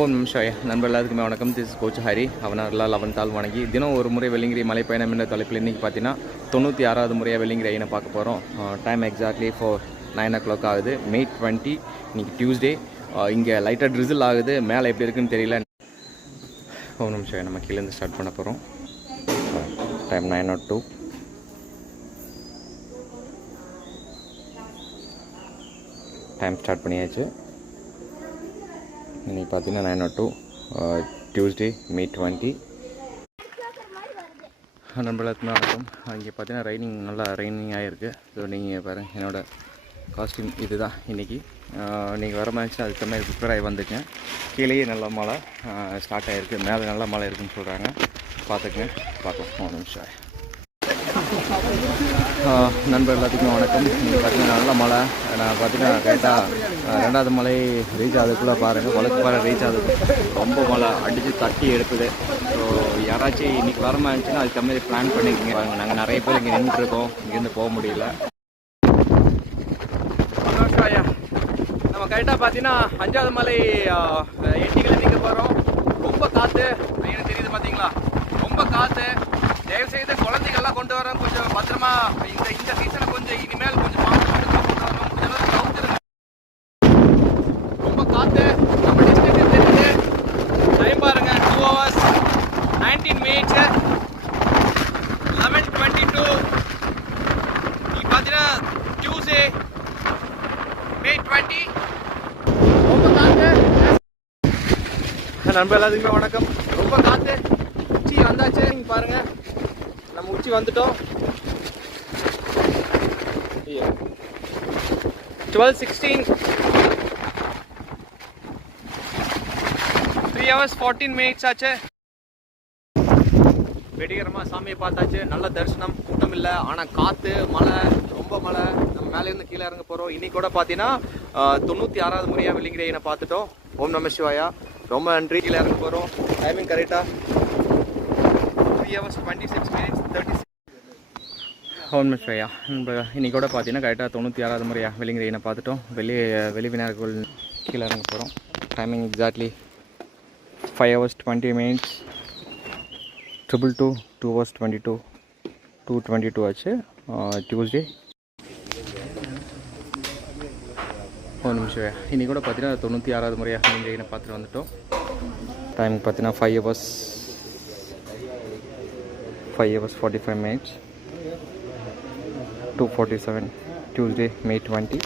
ஓம் நிமிஷம் நண்பர் எல்லாத்துக்குமே வணக்கம். திஸ் கோச் ஹரி அவனார்லா 11 வணங்கி தினம் ஒரு முறை வெள்ளிங்கிரி மலைப்பயணம் என்ற தலைப்பில் இன்றைக்கி பார்த்தீங்கன்னா 96வது முறையாக வெள்ளிங்கிரி ஐயனை பார்க்க போகிறோம். டைம் எக்ஸாக்ட்லி 9 o'clock ஆகுது. May 20 இன்றைக்கி டியூஸ்டே. இங்கே லைட்டாக ட்ரிசில் ஆகுது. மேலே எப்படி இருக்குன்னு தெரியல. ஓம் நிமிஷம் நம்ம கீழேருந்து ஸ்டார்ட் பண்ண போகிறோம். டைம் 9:02. டைம் ஸ்டார்ட் பண்ணியாச்சு. இன்றைக்கி பார்த்தீங்கன்னா 9:02 டியூஸ்டே May 20. நண்பர்களுக்கு வணக்கம். இங்கே பார்த்தீங்கன்னா நல்லா ரெய்னிங் ஆகிருக்கு. ஸோ நீங்கள் பாருங்கள், என்னோடய காஸ்டியூம் இது தான் இன்றைக்கி. நீங்கள் வர மாதிரி அதுக்கு மாதிரி ப்ரிப்பேர் ஆகி வந்துங்க. கீழேயே நல்ல மழை ஸ்டார்ட் ஆகிருக்கு, மேலே நல்ல மழை இருக்குதுன்னு சொல்கிறாங்க. பார்த்துக்குங்க, பார்க்கலாம். ஒரு நிமிஷம். நண்பர் எல்லாத்துக்கும் வணக்கம். நீங்கள் பார்த்தீங்கன்னா நல்ல மழை. நான் பார்த்தீங்கன்னா கரெக்டாக 2வது மலை ரீச் ஆகுதுக்குள்ளே பாருங்கள், வழக்கு பாறை ரீச் ஆகுது. ரொம்ப மழை அடித்து தட்டி எடுக்குது. ஸோ யாராச்சும் இன்றைக்கி வர மாதிரி இருந்துச்சுன்னா அதுக்கு மாதிரி பிளான் பண்ணிக்கோங்க. பாருங்கள், நாங்கள் நிறைய பேர் இங்கே நின்றுருக்கோம், இங்கேருந்து போக முடியல. நம்ம கரெக்டாக பார்த்தீங்கன்னா 5வது மலை எட்டிகளை நிற்க போகிறோம். ரொம்ப காற்று, எனக்கு தெரியுது பார்த்தீங்களா, ரொம்ப காற்று. தயவுசெய்து குழந்தைகள்லாம் கொண்டு வரேன், கொஞ்சம் பத்திரமா. இந்த சீசனை கொஞ்சம் இனிமேல் கொஞ்சம் ரொம்ப காற்று. நம்ம டிஸ்ட்ரிக்ட் தெரியுது. டைம் பாருங்க, 2 hours 19 minutes 11:22. இப்போ பார்த்தீங்கன்னா டியூஸ்டே May 20. ரொம்ப காற்று. நண்பர் எல்லாத்துக்குமே வணக்கம். ரொம்ப காற்று. உச்சி வந்தாச்சு. நீங்கள் பாருங்கள், நம்ம உச்சி வந்துட்டோம். 12:16 3 hours 14 minutes ஆச்சு. வெடிகரமாக சாமியை பார்த்தாச்சு. நல்ல தரிசனம், கூட்டம் இல்லை. ஆனால் காற்று, மழை, ரொம்ப மழை. நம்ம மேலேருந்து கீழே இறங்க போகிறோம். இன்னைக்கு கூட பார்த்தீங்கன்னா 96வது முறையாக வெள்ளிங்கிரி ஐயனை பார்த்துட்டோம். ஓம் நம சிவாயா. ரொம்ப நன்றி. கீழே இறங்க போகிறோம். டைமிங் கரெக்டாக 3 hours 26 minutes 36. ஓம் நம சிவாயா. இன்னைக்கு கூட பார்த்தீங்கன்னா கரெக்டாக 96வது முறையாக வெள்ளிங்கிரி ஐயனை பார்த்துட்டோம். வெளி விநாயகர் கோவில் கீழே இறங்க போகிறோம். Timing exactly 5 hours 20 minutes 222 2 hours 222 ஆச்சு. டியூஸ்டே. ஒரு நிமிஷம். இன்றைக்கி கூட பார்த்தீங்கன்னா 96வது முறையாக வெள்ளிங்கிரி ஐயனை பார்த்துட்டு வந்துட்டோம். டைம் பார்த்தீங்கன்னா 5 hours 45 minutes 2:47 டியூஸ்டே May 20.